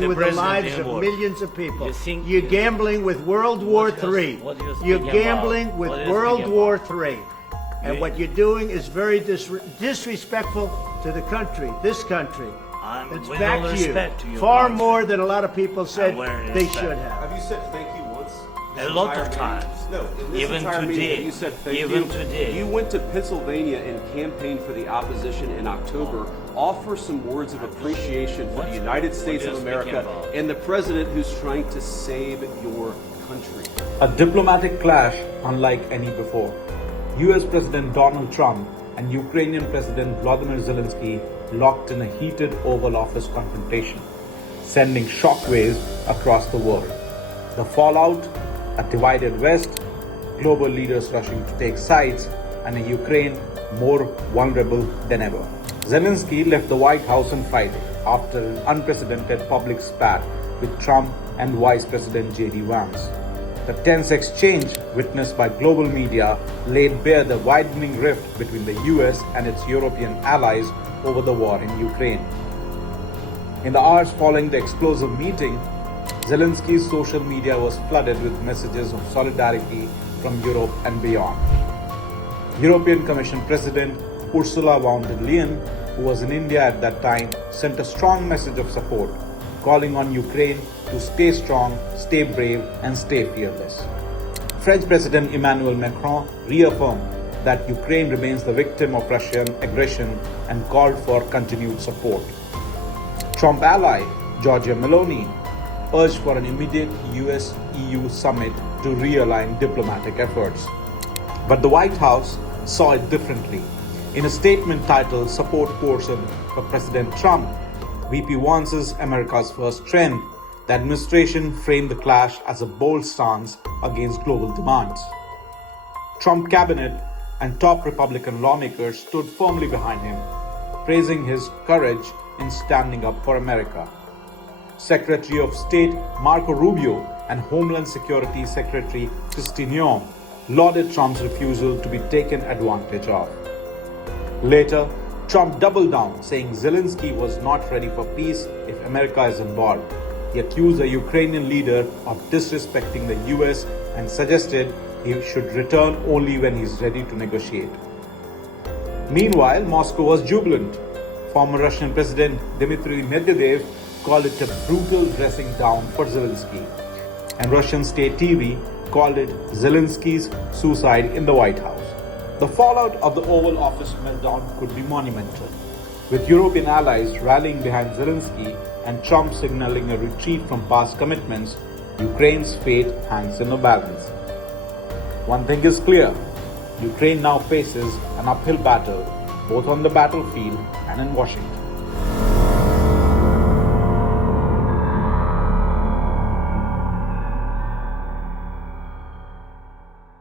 gambling with the lives of millions of people. You're gambling with World War III. You're gambling with World War III. And what you're doing is very disrespectful to the country, this country. It's back to you. Far more than a lot of people said they should have. Have you said thank you once? A lot of times. No, in this Even entire meeting, today. have you said thank Even you? today. You went to Pennsylvania and campaigned for the opposition in October. Offer some words of appreciation for the United States of America and the president who's trying to save your country. A diplomatic clash unlike any before. US President Donald Trump and Ukrainian President Volodymyr Zelenskyy locked in a heated Oval Office confrontation, sending shockwaves across the world. The fallout, a divided West, global leaders rushing to take sides, and a Ukraine more vulnerable than ever. Zelenskyy left the White House on Friday after an unprecedented public spat with Trump and Vice President Vance. The tense exchange, witnessed by global media, laid bare the widening rift between the US and its European allies over the war in Ukraine. In the hours following the explosive meeting, Zelenskyy's social media was flooded with messages of solidarity from Europe and beyond. European Commission President Ursula von der Leyen, who was in India at that time, sent a strong message of support, calling on Ukraine to stay strong, stay brave, and stay fearless. French President Emmanuel Macron reaffirmed that Ukraine remains the victim of Russian aggression and called for continued support. Trump ally Giorgia Meloni urged for an immediate US-EU summit to realign diplomatic efforts. But the White House saw it differently. In a statement titled Support Person for President Trump, VP Vance's America's First Trend, the administration framed the clash as a bold stance against global demands. Trump cabinet and top Republican lawmakers stood firmly behind him, praising his courage in standing up for America. Secretary of State Marco Rubio and Homeland Security Secretary Kristi Noem lauded Trump's refusal to be taken advantage of. Later, Trump doubled down, saying Zelenskyy was not ready for peace if America is involved. He accused the Ukrainian leader of disrespecting the US and suggested he should return only when he is ready to negotiate. Meanwhile, Moscow was jubilant. Former Russian President Dmitry Medvedev called it a brutal dressing down for Zelenskyy, and Russian state TV called it Zelenskyy's suicide in the White House. The fallout of the Oval Office meltdown could be monumental, with European allies rallying behind Zelenskyy and Trump signaling a retreat from past commitments. Ukraine's fate hangs in a balance. One thing is clear, Ukraine now faces an uphill battle, both on the battlefield and in Washington.